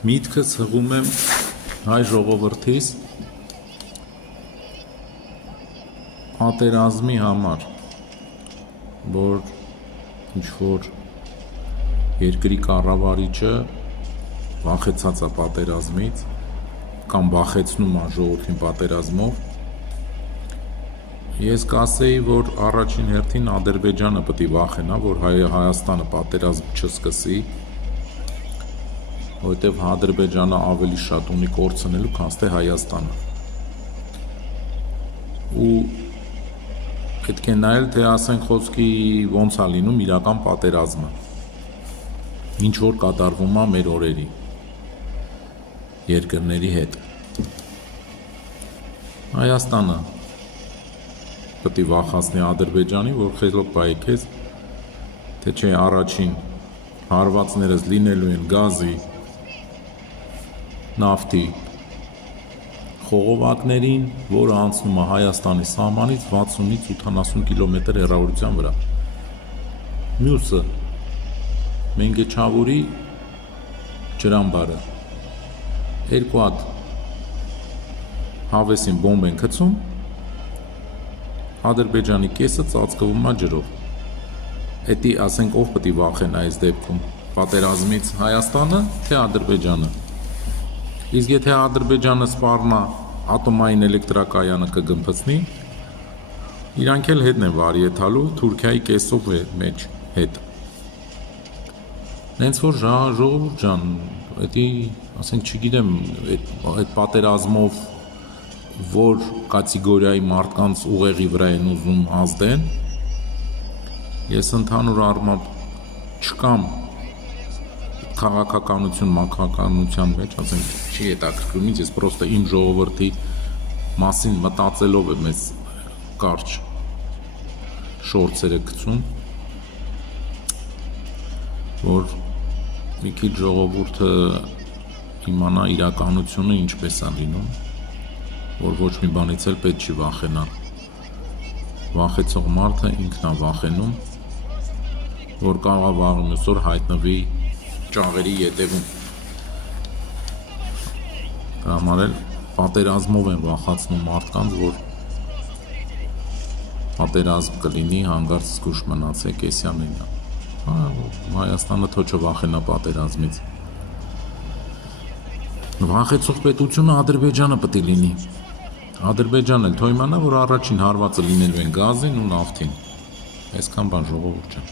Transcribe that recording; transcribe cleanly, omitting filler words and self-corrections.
Միտքս հղում եմ հայ ժողովրդիս պատերազմի համար, որ ինչ-որ երկրի կառավարիչը վախեցած է պատերազմից կամ վախեցնում է ժողովրդին պատերազմով, ես կասեի, որ առաջին հերթին Ադրբեջանը պետք է վախենա, որ Հայաստանը պատերազմ չսկսի, որովհետև Ադրբեջանը ավելի շատ ունի կորցնելու, քան թե Հայաստանը։ Ու պետք է նայել, թե ասենք խոսքի ոնց է լինում իրական պատերազմը, ինչ որ կատարվում է մեր օրերի երկրների հետ։ Հայաստանը պետք է վախացնի Ադրբեջանի, որ խելոք բայ քեզ, թե չէ առաջին հարվածներս լինելու են գազի, նավթի խողովակներին, որը անցնում է Հայաստանի սահմանից 60-ից 80 կիլոմետր հեռավորության վրա։ Մյուսը Մենգեչավուրի ջրամբարը, երկու հատ հավեսին բոմբ են գցում, Ադրբեջանի կեսը ծածկվում է ջրով։ Էդի ասենք ով պետք է վախենա այս դեպքում, պատերազմից Հայաստանը, թե Ադրբեջանը։ Իսկ եթե Ադրբեջանը սպառնա ատոմային էլեկտրակայանը կգմփցնի, իրանք էլ հետն են վարի եթալու Թուրքիայի կեսով մեջ հետ։ Նենց որ ժողովուրդ ջան, էդի ասենք չգիտեմ, այդ պատերազմով որ կատեգորիայի մարդկանց ուղեղի վրա են ուզում ազդեն, ես ընդհանուր առմամբ չկամ քաղաքականություն, մաքրականության մեջ, ասենք չի հետաքրքրում ինձ, ես պրոստը իմ ժողովրդի մասին մտածելով եմ ես կարճ շորցերը գցում, որ մի քիչ ժողովուրդը իմանա իրականությունը ինչպես է լինում, որ ոչ մի բանից էլ պետք չի վախենա։ Վախեցող մարդը ինքն է վախենում, որ կարող է վաղ մյուս օր հայտնվի ճաղերի ետևում։ Համար էլ պատերազմով են վախացնում մարդկանց, որ պատերազմ կլինի, հանգարց զգուշ մնացեք, էսյան են։ Հայաստանը թո չվախենա պատերազմից։ Վախեցող պետությունը Ադրբեջանը պետք է լինի։ Ադրբեջանն էլ թո իմանա, որ առաջին հարվածը լինելու են գազին ու նավթին։ Այսքան բան ժողովուրդ ջան։